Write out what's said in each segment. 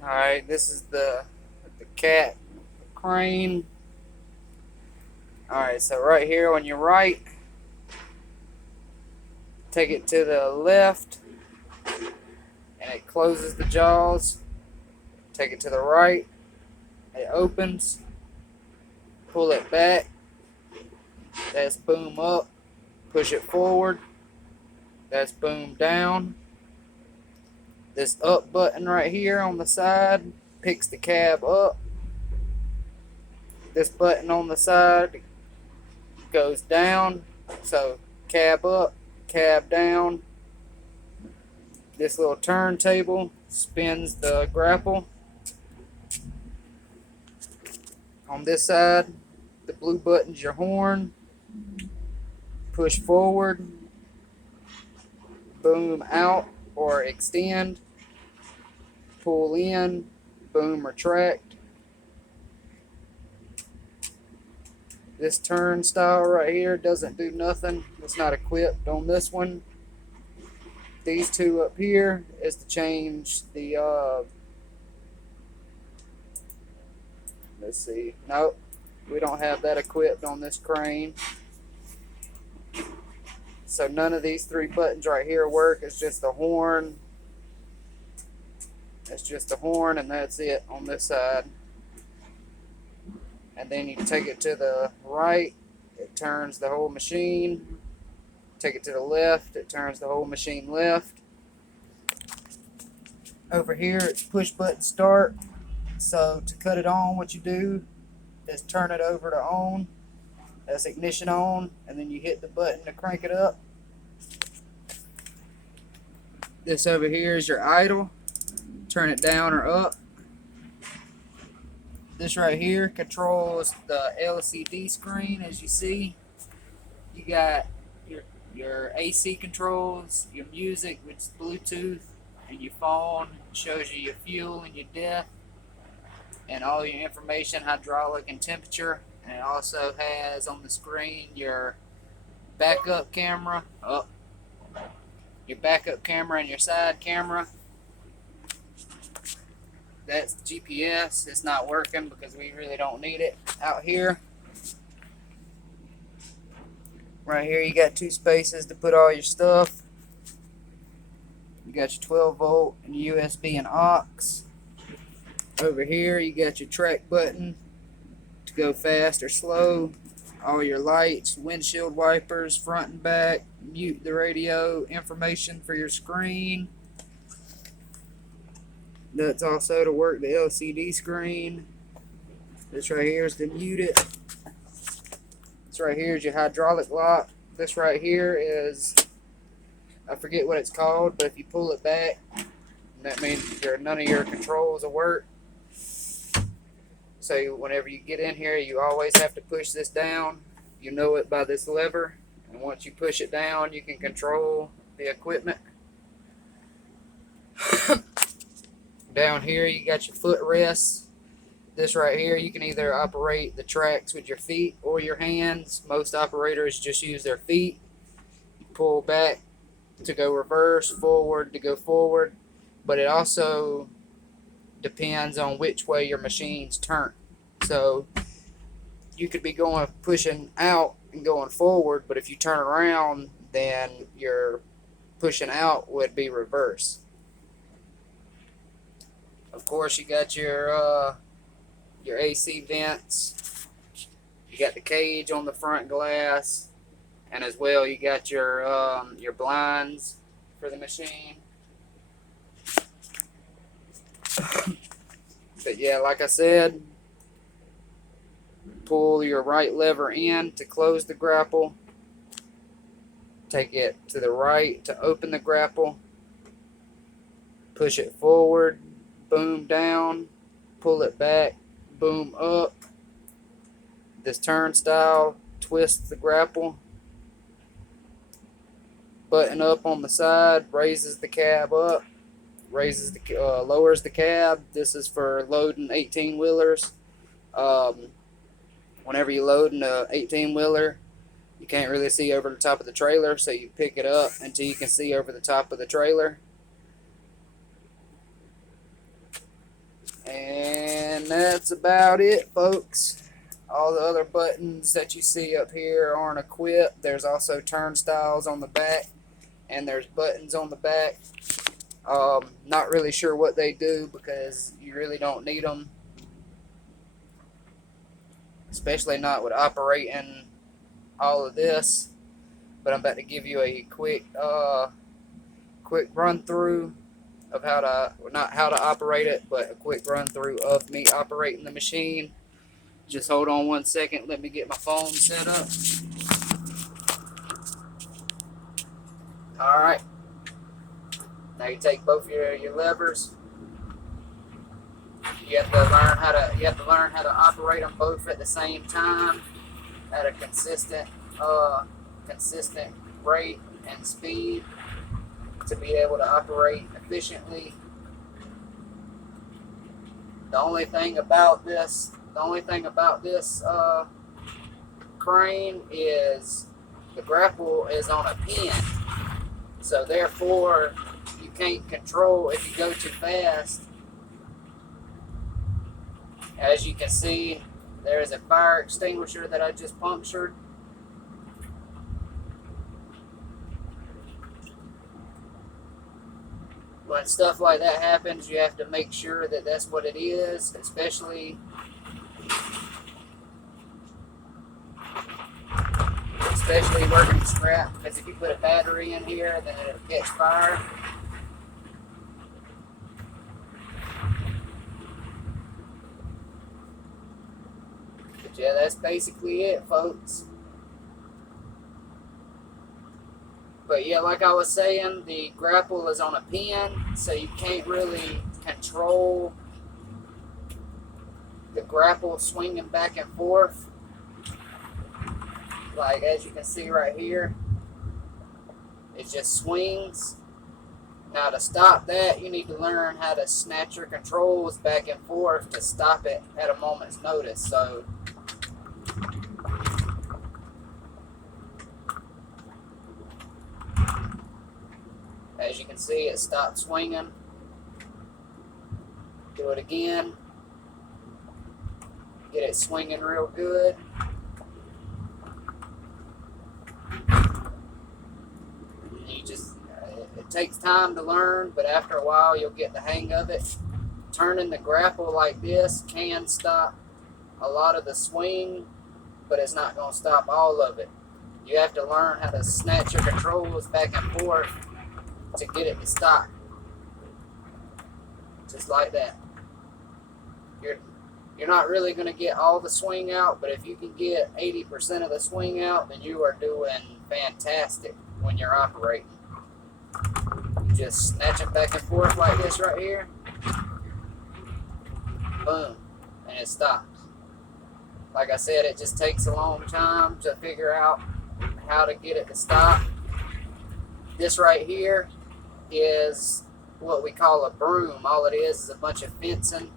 Alright, this is the cat crane. Alright, so right here on your right, take it to the left, and it closes the jaws. Take it to the right, it opens. Pull it back, that's boom up. Push it forward, that's boom down. This up button right here on the side picks the cab up. This button on the side goes down, so cab up, cab down. This little turntable spins the grapple. On this side, the blue button's your horn. Push forward, boom out or extend. Pull in, boom retract. This turnstile right here doesn't do nothing. It's not equipped on this one. These two up here is to change the, let's see, nope, we don't have that equipped on this crane. So none of these three buttons right here work. It's just the horn. It's just the horn, and that's it on this side. And then you take it to the right, it turns the whole machine. Take it to the left, it turns the whole machine left. Over here, it's push button start. So to cut it on, what you do is turn it over to on. That's ignition on, and then you hit the button to crank it up. This over here is your idle. Turn it down or up. This right here controls the LCD screen. As you see, you got your AC controls, your music, which is Bluetooth, and your phone. It shows you your fuel and your depth, and all your information, hydraulic and temperature. And it also has on the screen your backup camera, your backup camera and your side camera. That's GPS. It's not working because we really don't need it out here. Right here you got two spaces to put all your stuff. You got your 12 volt and USB and aux. Over here you got your track button to go fast or slow. All your lights, windshield wipers, front and back, mute the radio, information for your screen. That's also to work the LCD screen. This right here is to mute it. This right here is your hydraulic lock. This right here is, I forget what it's called, but if you pull it back, that means none of your controls will work. So whenever you get in here, you always have to push this down. You know it by this lever, and once you push it down, you can control the equipment. Down here you got your footrests. This right here, you can either operate the tracks with your feet or your hands. Most operators just use their feet. You pull back to go reverse, forward to go forward, but it also depends on which way your machines turn. So you could be pushing out and going forward, but if you turn around, then your pushing out would be reverse. Of course, you got your AC vents. You got the cage on the front glass, and as well you got your blinds for the machine. But yeah, like I said, pull your right lever in to close the grapple. Take it to the right to open the grapple. Push it forward, boom down. Pull it back, boom up. This turnstile twists the grapple. Button up on the side raises the cab up. Lowers the cab. This is for loading 18-wheelers. Whenever you load an 18-wheeler, you can't really see over the top of the trailer, so you pick it up until you can see over the top of the trailer. And that's about it, folks. All the other buttons that you see up here aren't equipped. There's also turnstiles on the back, and there's buttons on the back. Not really sure what they do because you really don't need them, especially not with operating all of this. But I'm about to give you a quick run through of how to, not how to operate it, but a quick run through of me operating the machine. Just hold on 1 second. Let me get my phone set up. All right. Now you take both your levers. You have to learn how to operate them both at the same time at a consistent rate and speed to be able to operate efficiently. The only thing about this crane is the grapple is on a pin, so therefore you can't control if you go too fast. As you can see, there is a fire extinguisher that I just punctured. When stuff like that happens, you have to make sure that that's what it is, especially working scrap, because if you put a battery in here, then it'll catch fire. But yeah, that's basically it, folks. But yeah, like I was saying, the grapple is on a pin, so you can't really control the grapple swinging back and forth. Like as you can see right here, it just swings. Now to stop that, you need to learn how to snatch your controls back and forth to stop it at a moment's notice. So as you can see, it stopped swinging. Do it again. Get it swinging real good. It takes time to learn, but after a while you'll get the hang of it. Turning the grapple like this can stop a lot of the swing, but it's not going to stop all of it. You have to learn how to snatch your controls back and forth to get it to stop. Just like that. You're not really going to get all the swing out, but if you can get 80% of the swing out, then you are doing fantastic when you're operating. You just snatch it back and forth like this right here. Boom. And it stops. Like I said, it just takes a long time to figure out how to get it to stop. This right here is what we call a broom. All it is a bunch of fencing,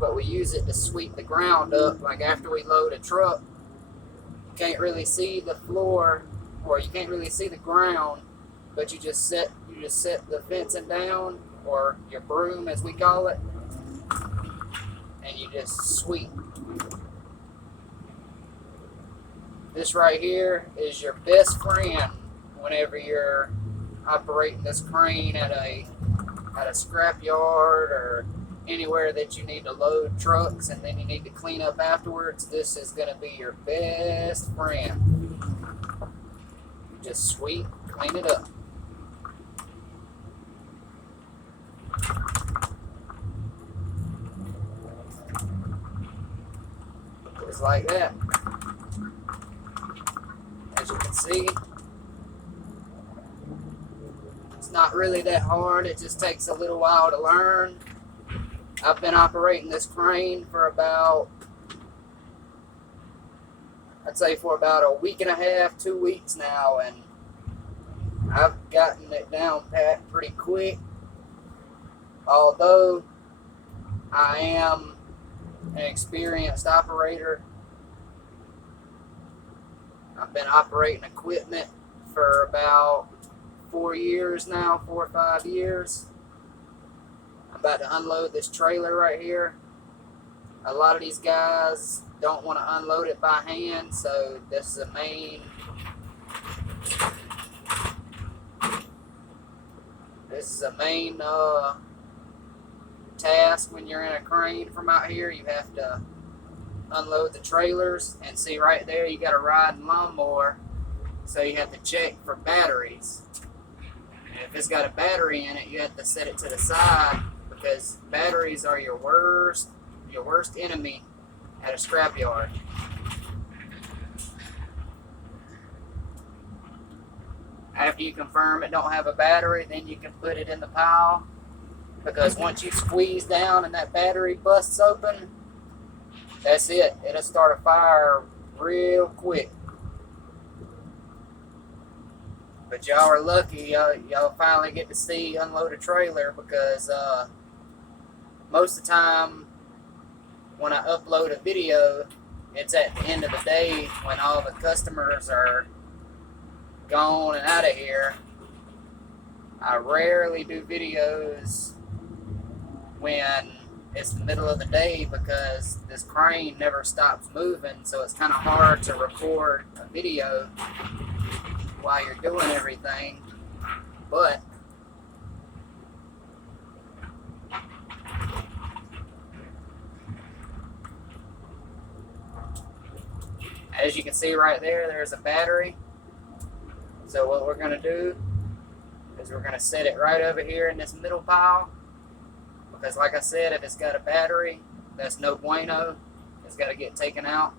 but we use it to sweep the ground up. Like after we load a truck, you can't really see the floor, or you can't really see the ground, but you just set the fencing down, or your broom as we call it, and you just sweep. This right here is your best friend whenever you're operating this crane at a scrap yard or anywhere that you need to load trucks and then you need to clean up afterwards. This is going to be your best friend. Just sweep, clean it up. Just like that. As you can see, it's not really that hard. It just takes a little while to learn. I've been operating this crane for about, I'd say for about a week and a half, 2 weeks now, and I've gotten it down pat pretty quick. Although I am an experienced operator, I've been operating equipment for about 4 years now, 4 or 5 years. I'm about to unload this trailer right here. A lot of these guys don't want to unload it by hand, so this is a main task when you're in a crane from out here. You have to unload the trailers, and see right there you got a riding lawnmower, so you have to check for batteries. And if it's got a battery in it, you have to set it to the side, because batteries are your worst enemy at a scrapyard. After you confirm it don't have a battery, then you can put it in the pile, because once you squeeze down and that battery busts open, that's it. It'll start a fire real quick. But y'all are lucky. Y'all finally get to see unload a trailer, because most of the time when I upload a video, it's at the end of the day when all the customers are gone and out of here. I rarely do videos when it's the middle of the day, because this crane never stops moving, so it's kind of hard to record a video while you're doing everything. But as you can see right there, there's a battery. So what we're going to do is we're going to set it right over here in this middle pile, because like I said, if it's got a battery, that's no bueno. It's got to get taken out.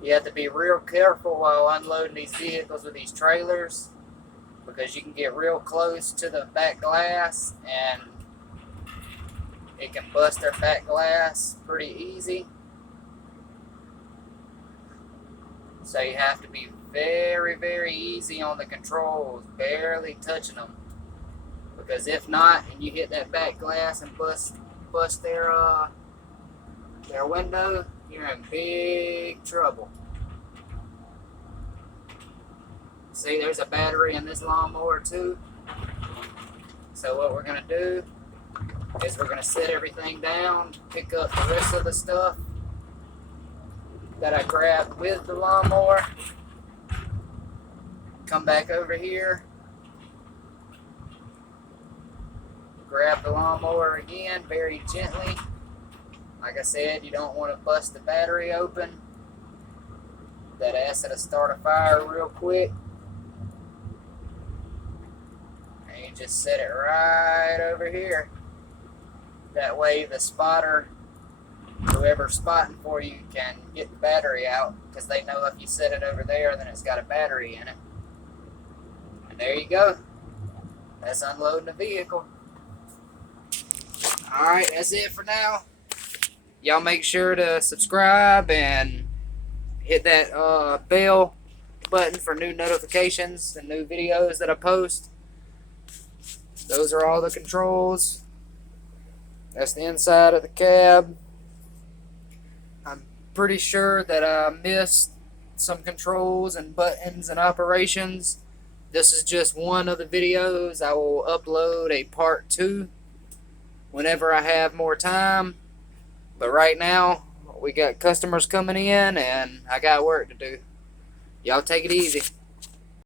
You have to be real careful while unloading these vehicles with these trailers, because you can get real close to the back glass and it can bust their back glass pretty easy. So you have to be very, very easy on the controls, barely touching them, because if not, and you hit that back glass and bust their window, you're in big trouble. See, there's a battery in this lawnmower too. So what we're going to do is we're going to set everything down, pick up the rest of the stuff that I grabbed with the lawnmower, come back over here, grab the lawnmower again very gently. Like I said, you don't want to bust the battery open. That acid will start a fire real quick. And you just set it right over here. That way the spotter, whoever's spotting for you, can get the battery out, because they know if you set it over there, then it's got a battery in it. And there you go. That's unloading the vehicle. Alright, that's it for now. Y'all make sure to subscribe and hit that bell button for new notifications and new videos that I post. Those are all the controls. That's the inside of the cab. I'm pretty sure that I missed some controls and buttons and operations. This is just one of the videos. I will upload a part 2 whenever I have more time. But right now, we got customers coming in and I got work to do. Y'all take it easy.